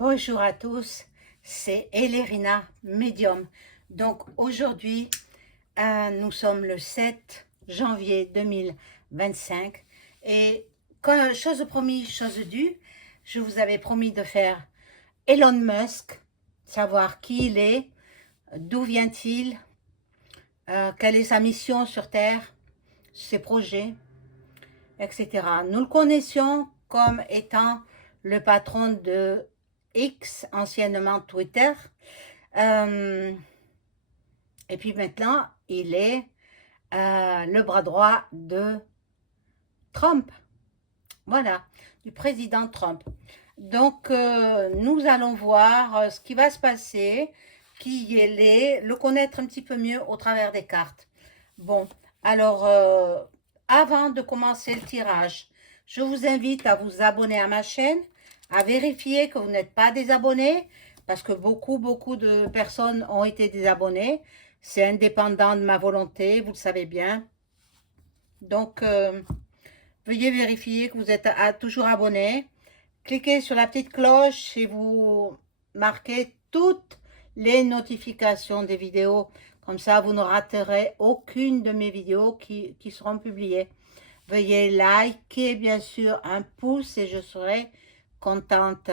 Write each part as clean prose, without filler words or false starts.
Bonjour à tous, c'est Elérina Medium. Donc aujourd'hui, nous sommes le 7 janvier 2025 et chose promise, chose due, je vous avais promis de faire Elon Musk, savoir qui il est, d'où vient-il, quelle est sa mission sur Terre, ses projets, etc. Nous le connaissions comme étant le patron de X, anciennement Twitter. Et puis maintenant, il est le bras droit de Trump. Voilà, du président Trump. Donc, nous allons voir ce qui va se passer, qui il est, le connaître un petit peu mieux au travers des cartes. Bon, alors, avant de commencer le tirage, je vous invite à vous abonner à ma chaîne, à vérifier que vous n'êtes pas désabonné, parce que beaucoup de personnes ont été désabonnées. C'est indépendant de ma volonté, vous le savez bien. Donc, veuillez vérifier que vous êtes toujours abonné. Cliquez sur la petite cloche et vous marquez toutes les notifications des vidéos. Comme ça, vous ne raterez aucune de mes vidéos qui seront publiées. Veuillez liker, bien sûr, un pouce et je serai contente.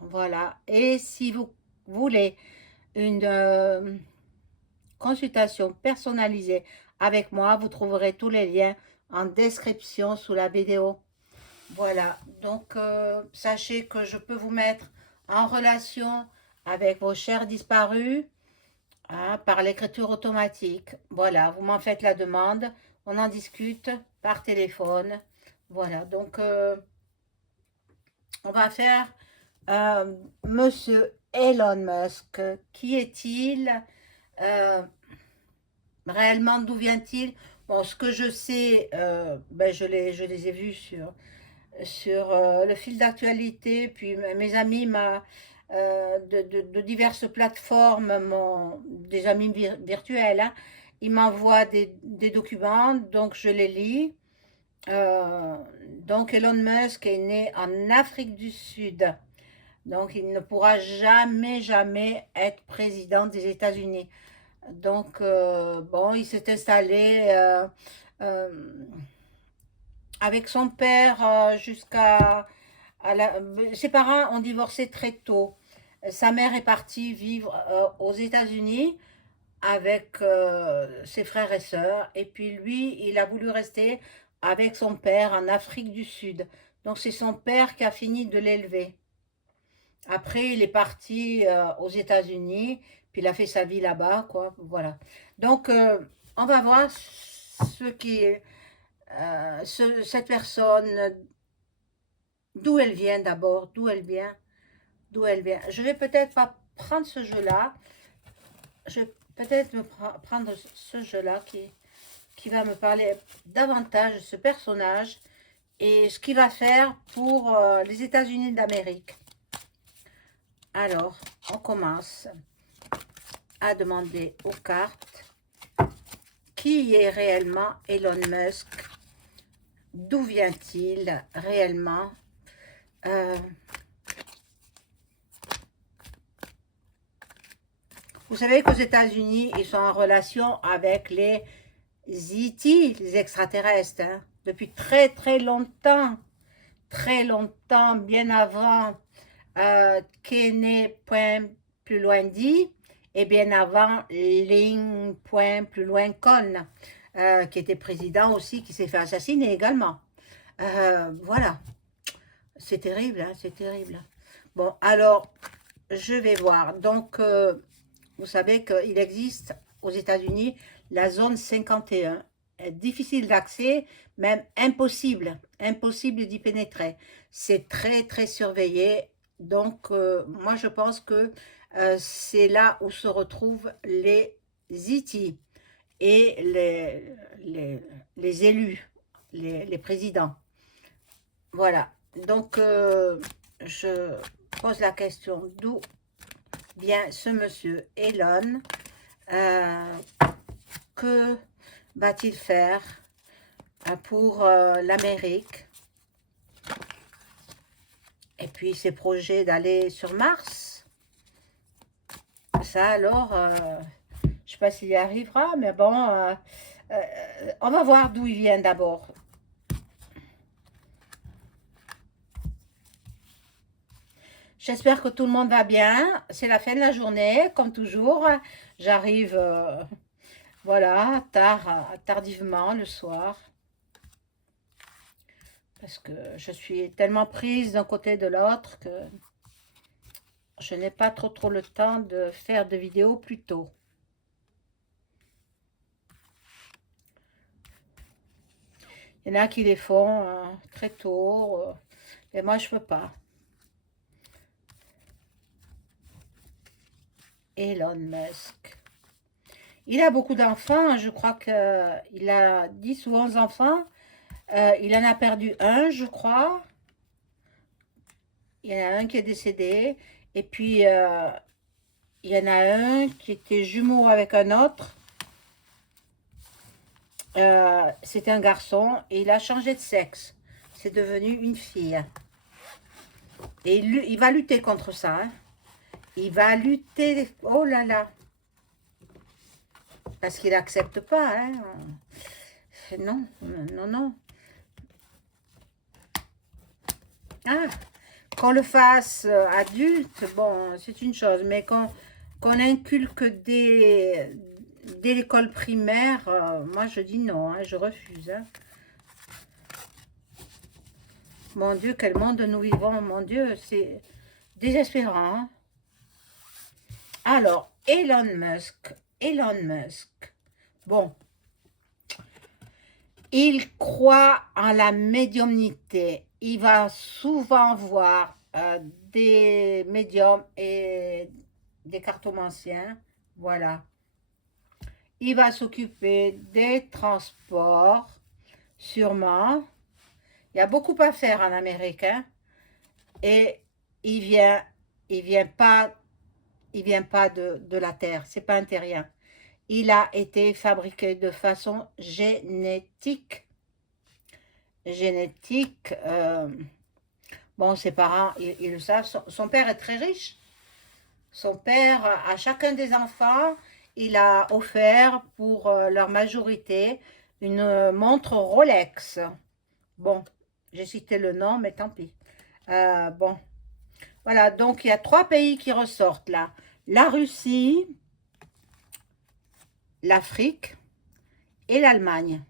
Voilà. Et si vous voulez une consultation personnalisée avec moi, vous trouverez tous les liens en description sous la vidéo. Voilà, donc sachez que je peux vous mettre en relation avec vos chers disparus par l'écriture automatique. Voilà, vous m'en faites la demande, on en discute par téléphone. Voilà, donc on va faire Monsieur Elon Musk. Qui est-il réellement? D'où vient-il? Bon, ce que je sais, je les ai vus sur le fil d'actualité, puis mes amis de diverses plateformes, des amis virtuels, hein, ils m'envoient des documents, donc je les lis. Donc Elon Musk est né en Afrique du Sud, donc il ne pourra jamais être président des États-Unis. Donc bon, il s'est installé euh, avec son père jusqu'à... Ses parents ont divorcé très tôt. Sa mère est partie vivre aux États-Unis avec ses frères et sœurs. Et puis lui, il a voulu rester avec son père en Afrique du Sud. Donc c'est son père qui a fini de l'élever. Après, il est parti aux États-Unis, puis il a fait sa vie là-bas, quoi. Voilà. Donc, on va voir ce qui est cette personne, d'où elle vient d'abord, d'où elle vient, d'où elle vient. Je vais peut-être pas prendre ce jeu-là. Je vais peut-être me prendre ce jeu-là qui va me parler davantage de ce personnage et ce qu'il va faire pour les États-Unis d'Amérique. Alors, on commence à demander aux cartes qui est réellement Elon Musk, d'où vient-il réellement, vous savez qu'aux États-Unis, ils sont en relation avec les ET, les extraterrestres, hein, depuis très longtemps, bien avant Kenneth point plus loin dit, et bien avant Ling point plus loin Con, qui était président aussi, qui s'est fait assassiner également. Voilà, c'est terrible, hein, c'est terrible. Bon, alors, je vais voir. Donc, vous savez qu'il existe aux États-Unis la zone 51. Difficile d'accès, même impossible d'y pénétrer. C'est très surveillé. Donc, moi, je pense que c'est là où se retrouvent les ET et les élus, les présidents. Voilà. Donc, je pose la question, d'où vient ce monsieur Elon? Que va-t-il faire pour l'Amérique? Et puis ses projets d'aller sur Mars. Ça alors, je ne sais pas s'il y arrivera, mais bon, on va voir d'où il vient d'abord. J'espère que tout le monde va bien. C'est la fin de la journée, comme toujours. J'arrive, voilà, tardivement le soir. Parce que je suis tellement prise d'un côté et de l'autre que je n'ai pas trop le temps de faire de vidéos plus tôt. Il y en a qui les font très tôt, et moi je peux pas. Elon Musk. Il a beaucoup d'enfants, je crois qu'il a 10 ou 11 enfants. Il en a perdu un, je crois. Il y en a un qui est décédé. Et puis, il y en a un qui était jumeau avec un autre. C'était un garçon et il a changé de sexe. C'est devenu une fille. Et il va lutter contre ça. Hein. Il va lutter. Oh là là. Parce qu'il n'accepte pas. Hein. Non, non, non. Ah, qu'on le fasse adulte, bon, c'est une chose. Mais qu'on inculque dès l'école primaire, moi je dis non, hein, je refuse. Hein. Mon Dieu, quel monde nous vivons, mon Dieu, c'est désespérant. Hein. Alors, Elon Musk, bon, il croit en la médiumnité. Il va souvent voir des médiums et des cartomanciens, voilà. Il va s'occuper des transports, sûrement. Il y a beaucoup à faire en Amérique, hein. Et il vient pas de la Terre, c'est pas un terrien. Il a été fabriqué de façon génétique. Bon, ses parents, ils le savent. Son père est très riche. Son père, à chacun des enfants, il a offert pour leur majorité une montre Rolex. Bon, j'ai cité le nom, mais tant pis. Bon, voilà, donc il y a 3 pays qui ressortent là. La Russie, l'Afrique et l'Allemagne.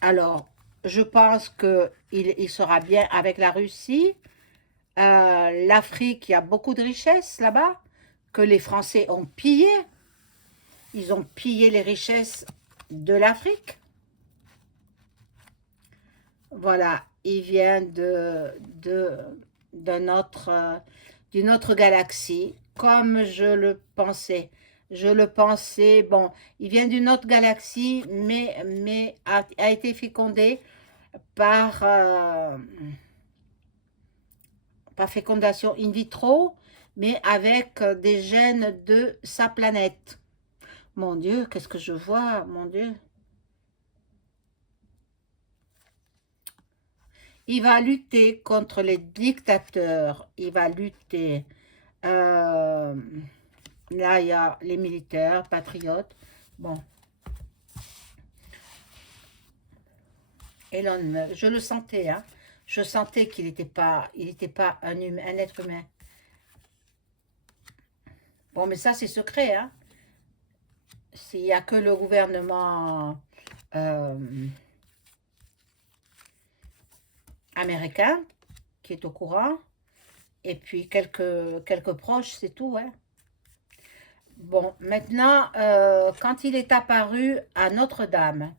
Alors, je pense qu'il sera bien avec la Russie. L'Afrique, il y a beaucoup de richesses là-bas que les Français ont pillées. Ils ont pillé les richesses de l'Afrique. Voilà, il vient d'une autre galaxie, comme je le pensais. Bon, il vient d'une autre galaxie, mais a été fécondé par fécondation in vitro, mais avec des gènes de sa planète. Mon Dieu, qu'est-ce que je vois, mon Dieu. Il va lutter contre les dictateurs. Il va lutter. Là, il y a les militaires, patriotes. Bon. Elon, je le sentais, hein. Je sentais qu'il n'était pas un être humain. Bon, mais ça, c'est secret, hein. S'il n'y a que le gouvernement américain qui est au courant, et puis quelques proches, c'est tout, hein. Bon, maintenant, quand il est apparu à Notre-Dame,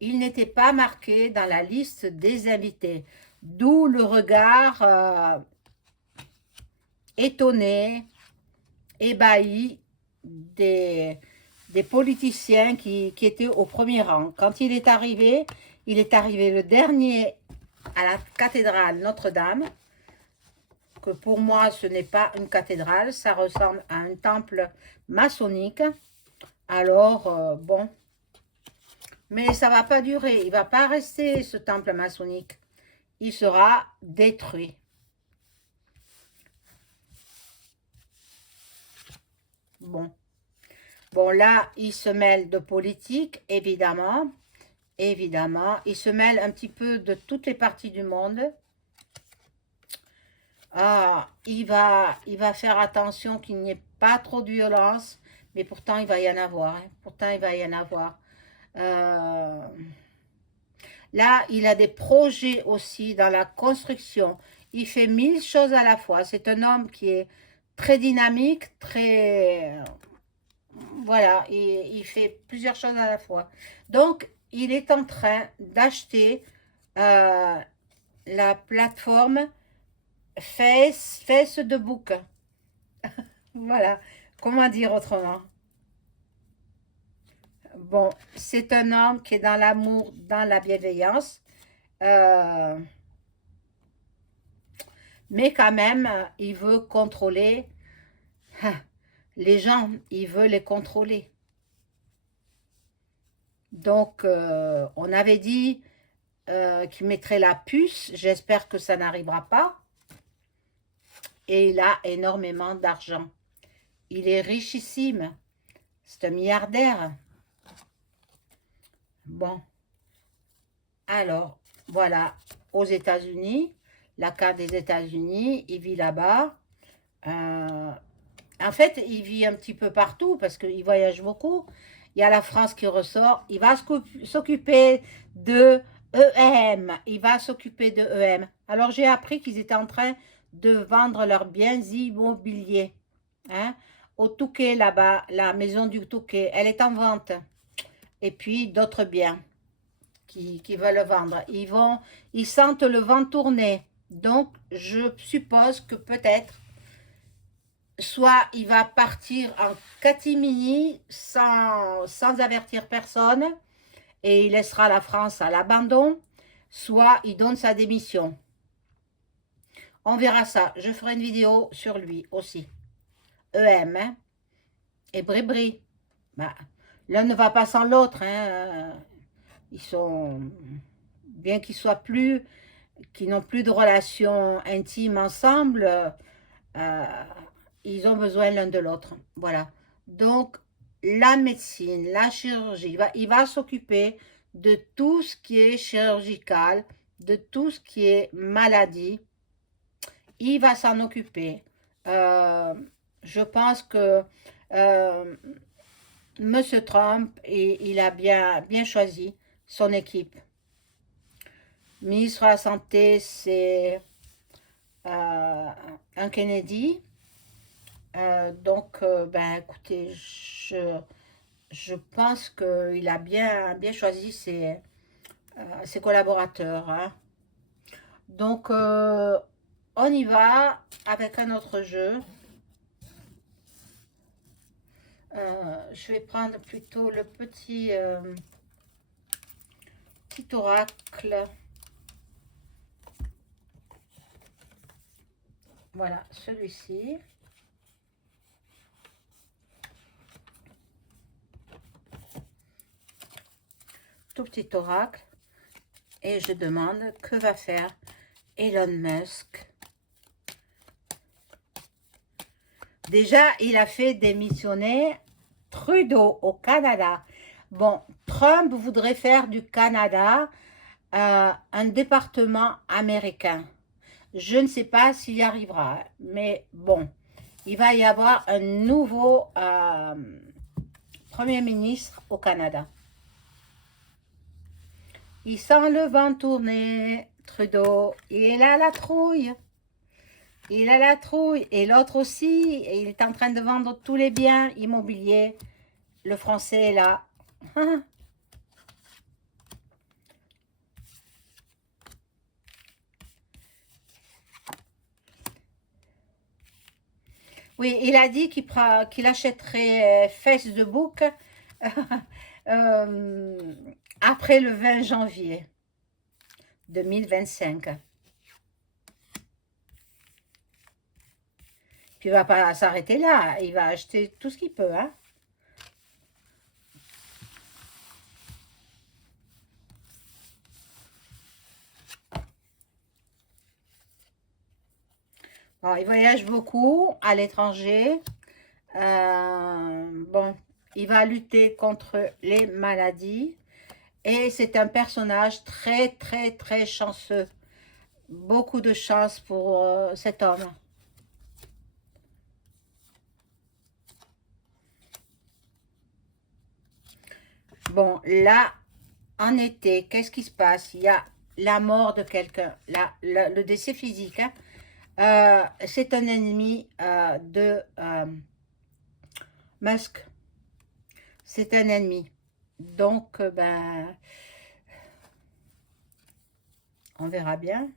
il n'était pas marqué dans la liste des invités, d'où le regard étonné, ébahi des politiciens qui étaient au premier rang. Quand il est arrivé le dernier à la cathédrale Notre-Dame, que pour moi ce n'est pas une cathédrale, ça ressemble à un temple maçonnique. Alors, bon, mais ça va pas durer, il va pas rester ce temple maçonnique. il sera détruit. Bon. Bon, là, il se mêle de politique, évidemment. Évidemment. Il se mêle un petit peu de toutes les parties du monde. Ah, il va faire attention qu'il n'y ait pas trop de violence. Mais pourtant, il va y en avoir. Hein. Pourtant, il va y en avoir. Euh, Là, il a des projets aussi dans la construction. Il fait 1000 choses à la fois. C'est un homme qui est très dynamique, très... Voilà, il fait plusieurs choses à la fois. Donc, il est en train d'acheter euh, la plateforme Facebook. Voilà, comment dire autrement? Bon, c'est un homme qui est dans l'amour, dans la bienveillance. Euh, mais quand même, il veut contrôler les gens, il veut les contrôler. Donc, on avait dit qu'il mettrait la puce, j'espère que ça n'arrivera pas. Et il a énormément d'argent. Il est richissime, c'est un milliardaire. Bon, alors, voilà, aux États-Unis, la carte des États-Unis, il vit là-bas. Euh, En fait, il vit un petit peu partout parce qu'il voyage beaucoup. Il y a la France qui ressort. Il va s'occuper de EM. Il va s'occuper de EM. Alors, j'ai appris qu'ils étaient en train de vendre leurs biens immobiliers. Hein, au Touquet, là-bas, la maison du Touquet, elle est en vente. Et puis, d'autres biens qui veulent vendre. Ils sentent le vent tourner. Donc, je suppose que peut-être soit il va partir en catimini sans avertir personne et il laissera la France à l'abandon, soit il donne sa démission. On verra ça. Je ferai une vidéo sur lui aussi. EM hein, et Bribri. Bah, l'un ne va pas sans l'autre. Hein. Ils sont, bien qu'ils soient plus, qu'ils n'ont plus de relations intimes ensemble, ils ont besoin l'un de l'autre. Voilà. Donc, la médecine, la chirurgie, il va s'occuper de tout ce qui est chirurgical, de tout ce qui est maladie. Il va s'en occuper. Euh, je pense que euh, Monsieur Trump, il a bien choisi son équipe. Ministre de la Santé, c'est un Kennedy. Donc, ben, écoutez, je pense qu'il a bien choisi ses collaborateurs. Hein. Donc, on y va avec un autre jeu. Je vais prendre plutôt le petit oracle. Voilà, celui-ci. Tout petit oracle. Et je demande que va faire Elon Musk. Déjà, il a fait démissionner Trudeau au Canada. Bon, Trump voudrait faire du Canada un département américain. Je ne sais pas s'il y arrivera, mais bon, il va y avoir un nouveau Premier ministre au Canada. Il sent le vent tourner, Trudeau, il a la trouille. Il a la trouille. Et l'autre aussi, il est en train de vendre tous les biens immobiliers. Le français est là. Oui, il a dit qu'il achèterait Facebook euh, après le 20 janvier 2025. Puis il ne va pas s'arrêter là, il va acheter tout ce qu'il peut. Hein. Alors, il voyage beaucoup à l'étranger. Bon, il va lutter contre les maladies. Et c'est un personnage très, très, très chanceux. Beaucoup de chance pour cet homme. Bon, là, en été, qu'est-ce qui se passe? Il y a la mort de quelqu'un, le décès physique. Hein. C'est un ennemi de Musk. C'est un ennemi. Donc, ben, on verra bien.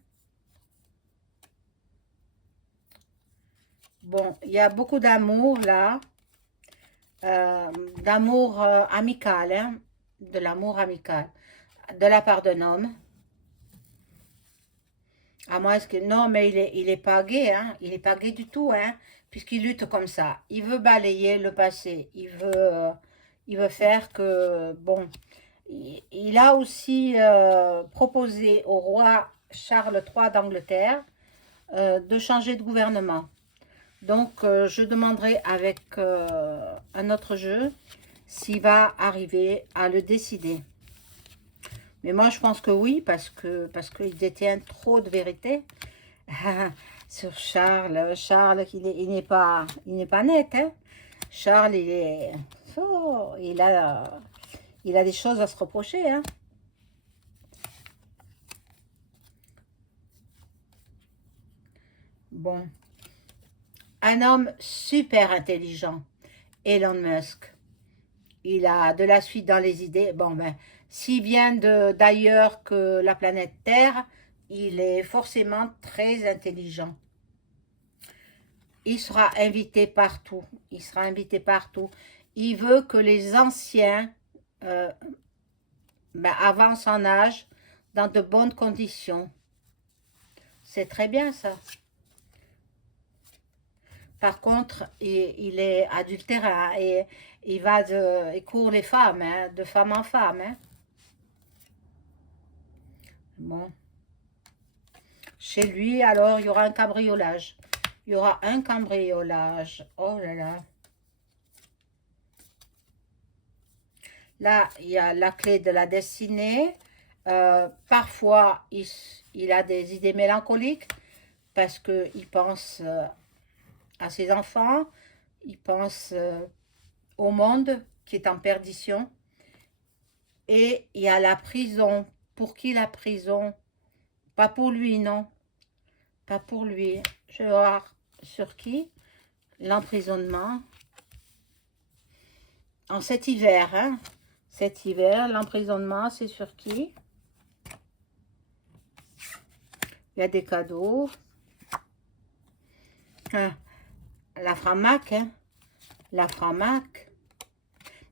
Bon, il y a beaucoup d'amour là. D'amour amical, hein, de l'amour amical, de la part d'un homme. À moins que non, mais il est pas gay, hein, il est pas gay du tout, hein, puisqu'il lutte comme ça. Il veut balayer le passé, il veut faire que bon. Il a aussi proposé au roi Charles III d'Angleterre de changer de gouvernement. Donc, je demanderai avec un autre jeu s'il va arriver à le décider. Mais moi, je pense que oui, parce qu'il détient trop de vérité sur Charles. Charles, il n'est pas net. Hein. Charles, oh, il a des choses à se reprocher. Hein. Bon, un homme super intelligent, Elon Musk. Il a de la suite dans les idées. Bon, ben, s'il vient d'ailleurs que la planète Terre, il est forcément très intelligent. Il sera invité partout. Il sera invité partout. Il veut que les anciens euh, ben, avancent en âge dans de bonnes conditions. C'est très bien ça. Par contre, il est adultérin et il court les femmes, hein, de femme en femme. Hein. Bon. Chez lui, alors, il y aura un cambriolage. Il y aura un cambriolage. Oh là là. Là, il y a la clé de la destinée. Parfois, il a des idées mélancoliques parce qu'il pense à ses enfants. Il pense au monde qui est en perdition. Et il y a la prison. Pour qui la prison? Pas pour lui, non. Pas pour lui. Je vais voir sur qui. L'emprisonnement. En cet hiver, hein. Cet hiver, l'emprisonnement, c'est sur qui? Il y a des cadeaux. Ah, la Framac, hein. La Framac.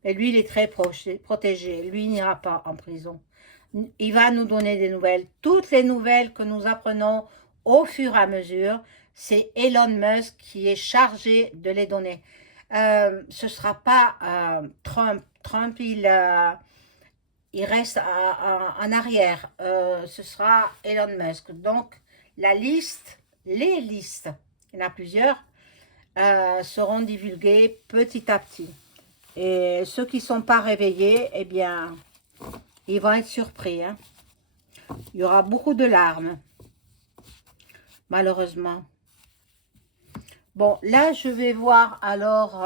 Mais lui, il est très protégé. Lui, il n'ira pas en prison. Il va nous donner des nouvelles. Toutes les nouvelles que nous apprenons au fur et à mesure, c'est Elon Musk qui est chargé de les donner. Ce ne sera pas Trump. Trump, il reste en arrière. Ce sera Elon Musk. Donc, les listes, il y en a plusieurs, seront divulguées petit à petit. Et ceux qui ne sont pas réveillés, eh bien, ils vont être surpris. Hein. Il y aura beaucoup de larmes, malheureusement. Bon, là, je vais voir alors...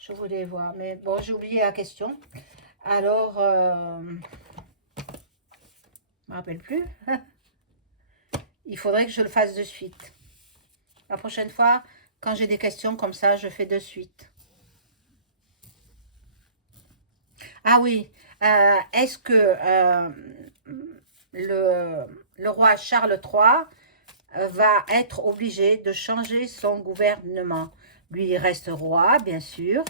je voulais voir, mais bon, j'ai oublié la question. Alors, je ne me rappelle plus. Il faudrait que je le fasse de suite. La prochaine fois, quand j'ai des questions comme ça, je fais de suite. Ah oui, est-ce que le roi Charles III va être obligé de changer son gouvernement? Lui, il reste roi, bien sûr.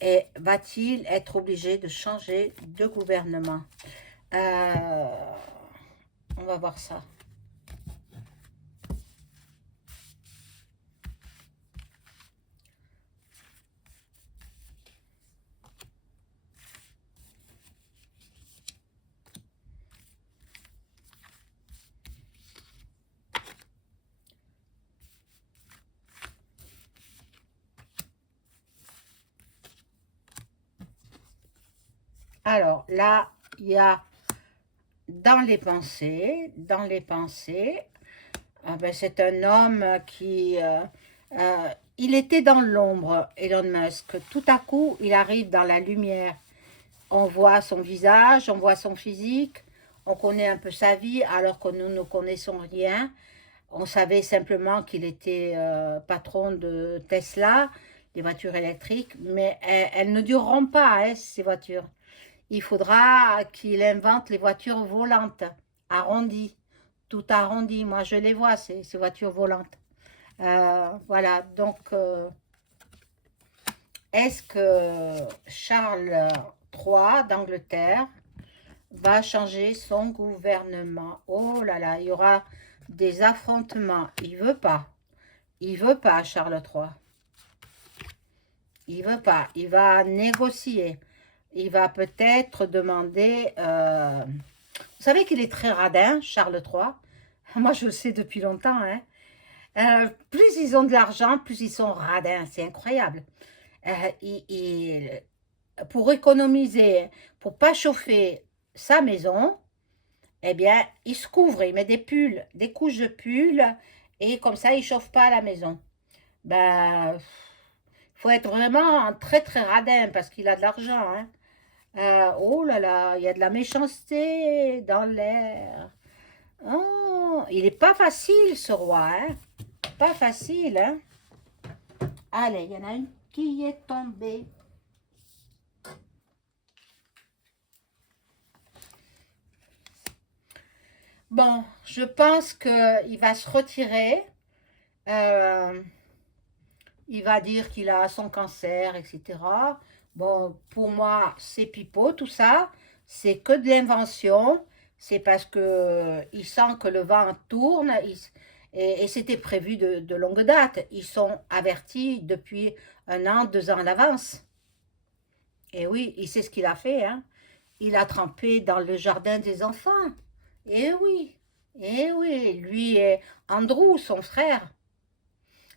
Et va-t-il être obligé de changer de gouvernement? On va voir ça. Alors là, il y a dans les pensées, ah ben, c'est un homme qui, il était dans l'ombre, Elon Musk. Tout à coup, il arrive dans la lumière. On voit son visage, on voit son physique, on connaît un peu sa vie alors que nous ne connaissons rien. On savait simplement qu'il était patron de Tesla, des voitures électriques, mais elles ne dureront pas, hein, ces voitures. Il faudra qu'il invente les voitures volantes, arrondies, tout arrondi. Moi, je les vois, ces voitures volantes. Voilà, donc, est-ce que Charles III d'Angleterre va changer son gouvernement? Oh là là, il y aura des affrontements. Il veut pas. Il veut pas, Charles III. Il veut pas. Il va négocier. Il va peut-être demander... Vous savez qu'il est très radin, Charles III. Moi, je le sais depuis longtemps. Hein. Plus ils ont de l'argent, plus ils sont radins. C'est incroyable. Pour économiser, pour pas chauffer sa maison, eh bien, il se couvre. Il met des pulls, des couches de pulls. Et comme ça, il chauffe pas la maison. Ben, faut être vraiment très très radin parce qu'il a de l'argent. Hein. Oh là là, il y a de la méchanceté dans l'air. Oh, il est pas facile ce roi, hein. Pas facile, hein. Allez, il y en a une qui est tombée. Bon, je pense qu'il va se retirer. Euh, il va dire qu'il a son cancer, etc. Bon, pour moi, c'est pipeau, tout ça. C'est que de l'invention. C'est parce que il sent que le vent tourne et c'était prévu de longue date. Ils sont avertis depuis 1 an, 2 ans à l'avance. Et oui, il sait ce qu'il a fait, hein. Il a trempé dans le jardin des enfants. Et oui, et oui, lui et Andrew, son frère.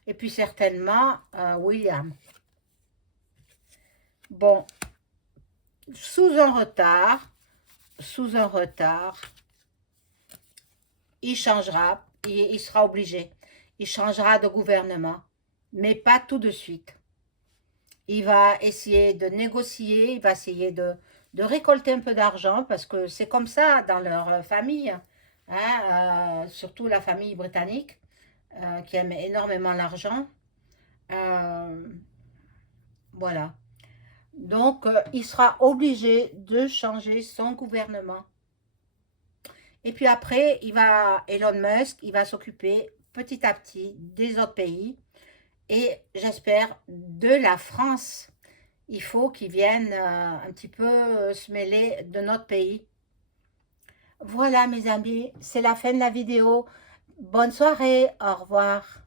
Et puis certainement William. Bon, sous un retard, sous un retard, il changera, il sera obligé. Il changera de gouvernement, mais pas tout de suite. Il va essayer de négocier, il va essayer de récolter un peu d'argent, parce que c'est comme ça dans leur famille, hein, surtout la famille britannique, qui aime énormément l'argent. Euh, voilà. Donc, il sera obligé de changer son gouvernement. Et puis après, Elon Musk, il va s'occuper petit à petit des autres pays et j'espère de la France. Il faut qu'il vienne un petit peu se mêler de notre pays. Voilà mes amis, c'est la fin de la vidéo. Bonne soirée, au revoir.